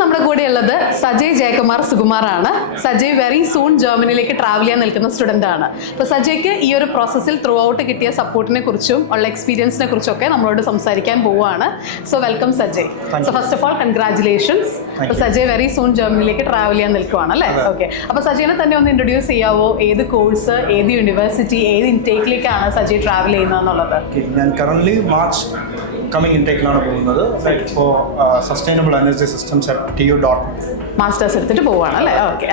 നമ്മുടെ കൂടെ ഉള്ളത് സജയ് ജയകുമാർ സുകുമാറാണ്. സജയ് വെരി സൂൺ ജർമ്മനിയിലേക്ക് ട്രാവൽ ചെയ്യാൻ നിൽക്കുന്ന സ്റ്റുഡൻ്റ് ആണ്. അപ്പോൾ സജയ്ക്ക് ഈ ഒരു പ്രോസസ്സിൽ ത്രൂ ഔട്ട് കിട്ടിയ സപ്പോർട്ടിനെ കുറിച്ചും ഉള്ള എക്സ്പീരിയൻസിനെ കുറിച്ചൊക്കെ നമ്മളോട് സംസാരിക്കാൻ പോവുകയാണ്. So welcome Sajay. So first of all congratulations. അപ്പോൾ സജയ് വെരി സൂൺ ജർമ്മനിയിലേക്ക് ട്രാവൽ ചെയ്യാൻ നിൽക്കുവാണ് അല്ലേ? ഓക്കെ. അപ്പോൾ സജയിനെ തന്നെ ഒന്ന് ഇൻട്രൊഡ്യൂസ് ചെയ്യാവോ? ഏത് കോഴ്സ്, ഏത് യൂണിവേഴ്സിറ്റി, ഏത് ഇൻടേക്കിലേക്കാണ് സജയ് ട്രാവൽ ചെയ്യുന്നത് എന്നുള്ളത്? ഞാൻ കറന്റ് മാർച്ച് കമ്മിങ് ഇൻടേക്കിലാണ് പോകുന്നത്. Four sustainable energy systems at TU dot. Masters എടുത്തിട്ട് പോവാണ് അല്ലേ? ഓക്കെ.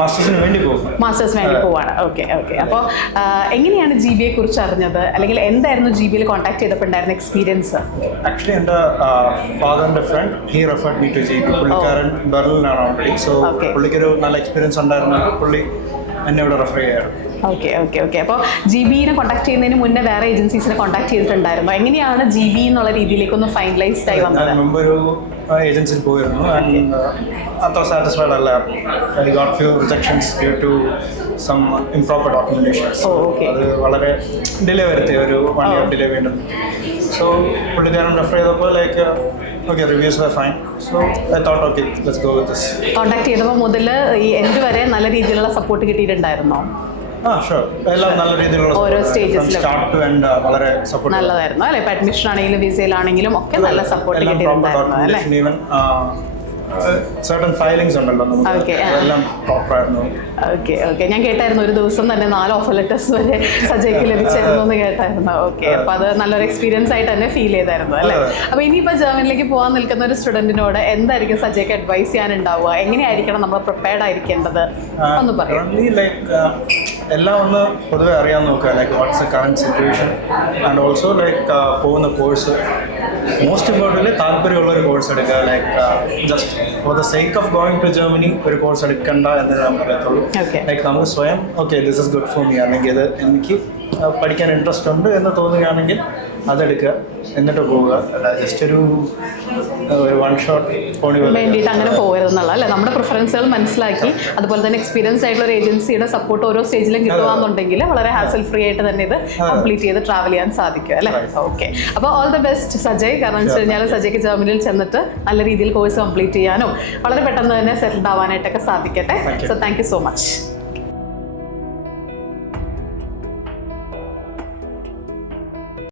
മാസ്റ്റേഴ്സിന് വേണ്ടി പോകും. മാസ്റ്റേഴ്സ് വേണ്ടി പോവാണ്. Okay okay. അപ്പോൾ എങ്ങനെയാണ് GBയെ കുറിച്ച് അറിഞ്ഞത്, അല്ലെങ്കിൽ എന്തായിരുന്നു GBയിൽ കോൺടാക്ട് ചെയ്തപ്പോൾ ഉണ്ടായിരുന്ന എക്സ്പീരിയൻസ്? ആക്ച്വലി എൻ്റെ ഫാദറിൻ്റെ friend he referred me to GB. പുള്ളിക്കാരൻ ബെർലിനാണ് ഓൾറെഡി. സോ പുള്ളിക്കൊരു നല്ല എക്സ്പീരിയൻസ് ഉണ്ടായിരുന്നു. പുള്ളി എന്നെ ഇവിടെ റെഫർ ചെയ്യാറ്. Okay okay okay. അപ്പോൾ GBനെ കോൺടാക്ട് ചെയ്യുന്നതിന് മുന്നേ വേറെ ഏജൻസീസിനെ കോൺടാക്ട് ചെയ്തിട്ടുണ്ടായിരുന്നു. എങ്ങനെയാണ് GB എന്നുള്ള രീതിയിലേക്കൊന്ന് ഫൈനലൈസ്ഡ് ആയി വന്നത്? മുമ്പൊരു ഏജൻസിയിൽ പോയിരുന്നു. അത്ര സാറ്റിസ്ഫൈഡ് അല്ല. I got few rejections due to some improper documentations. അത് വളരെ ഡിലേ വരുത്തി, ഒരു 1 year ഡിലേ വീണ്ടും. സോ പുള്ളിക്കാരൻ റെഫർ ചെയ്തപ്പോൾ like okay, reviews were fine. So I thought okay, let's go with this. Contact ചെയ്തപ്പോൾ മുതൽ ഈ എൻഡ് വരെ നല്ല രീതിയിലുള്ള സപ്പോർട്ട് കിട്ടിയിട്ടുണ്ടായിരുന്നോ? എല്ലാം നല്ല രീതിയിലുള്ള ഓരോ സ്റ്റേജസിലും സ്റ്റാർട്ട് ടു എൻഡ് വളരെ സപ്പോർട്ട് നല്ലതായിരുന്നു അല്ലേ? ഇപ്പം അഡ്മിഷൻ ആണെങ്കിലും വിസയിലാണെങ്കിലും ഒക്കെ നല്ല സപ്പോർട്ട് കിട്ടിയിട്ടുണ്ടായിരുന്നു അല്ലേ? ഈവൻ certain filings ഉണ്ടല്ലോ നമുക്ക്, അതെല്ലാം പ്രോപ്പർ ആയിരുന്നു. Okay okay. ഞാൻ കേട്ടായിരുന്നു ഒരു ദിവസം തന്നെ 4 ഓഫർ ലെറ്റേഴ്സ് വരെ സജയ്ക്ക് ലഭിച്ചായിരുന്നു എന്ന് കേട്ടായിരുന്നു. ഓക്കെ. അപ്പോൾ അത് നല്ലൊരു എക്സ്പീരിയൻസ് ആയിട്ട് തന്നെ ഫീൽ ചെയ്തായിരുന്നു അല്ലേ? അപ്പോൾ ഇനിയിപ്പോൾ ജർമ്മനിലേക്ക് പോകാൻ നിൽക്കുന്ന ഒരു സ്റ്റുഡൻറ്റിനോട് എന്തായിരിക്കും സജയ്ക്ക് അഡ്വൈസ് ചെയ്യാനുണ്ടാവുക? എങ്ങനെയായിരിക്കണം നമ്മൾ പ്രിപ്പയർഡ് ആയിരിക്കേണ്ടത് ഒന്ന് പറയാം. ലൈക്ക് എല്ലാം ഒന്ന് പൊതുവെ അറിയാൻ നോക്കുക. Like what's a current situation and also like പോകുന്ന കോഴ്സ് മോസ്റ്റ് ഇമ്പോർട്ടൻ്റ് താല്പര്യമുള്ള ഒരു കോഴ്സ് എടുക്കുക. Like just for the sake of going to Germany ഒരു കോഴ്സ് എടുക്കണ്ട എന്ന് ഞാൻ പറയത്തുള്ളൂ. ലൈക്ക് നമുക്ക് സ്വയം okay this is good for me, അല്ലെങ്കിൽ ഇത് എനിക്ക് പഠിക്കാൻ ഇൻട്രസ്റ്റ് ഉണ്ട് എന്ന് തോന്നുകയാണെങ്കിൽ അതെടുക്കുക, എന്നിട്ട് പോവുക. അല്ല ജസ്റ്റ് ഒരു വൺ ഷോട്ട് വേണ്ടിയിട്ട് അങ്ങനെ പോകരുതെന്നുള്ള അല്ലേ? നമ്മുടെ പ്രിഫറൻസുകൾ മനസ്സിലാക്കി അതുപോലെ തന്നെ എക്സ്പീരിയൻസ് ആയിട്ടുള്ള ഒരു ഏജൻസിയുടെ സപ്പോർട്ട് ഓരോ സ്റ്റേജിലും കിട്ടുകയാണെന്നുണ്ടെങ്കിൽ വളരെ ഹാസൽ ഫ്രീ ആയിട്ട് തന്നെ ഇത് കംപ്ലീറ്റ് ചെയ്ത് ട്രാവൽ ചെയ്യാൻ സാധിക്കും അല്ലേ? ഓക്കെ. അപ്പോൾ ഓൾ ദ ബെസ്റ്റ് സജയ്. കാരണം എന്ന് വെച്ച് കഴിഞ്ഞാൽ സജയ്ക്ക് ജർമ്മനിയിൽ ചെന്നിട്ട് നല്ല രീതിയിൽ കോഴ്സ് കംപ്ലീറ്റ് ചെയ്യാനും വളരെ പെട്ടെന്ന് തന്നെ സെറ്റിൽഡ് ആവാനായിട്ടൊക്കെ സാധിക്കട്ടെ. So thank you so much.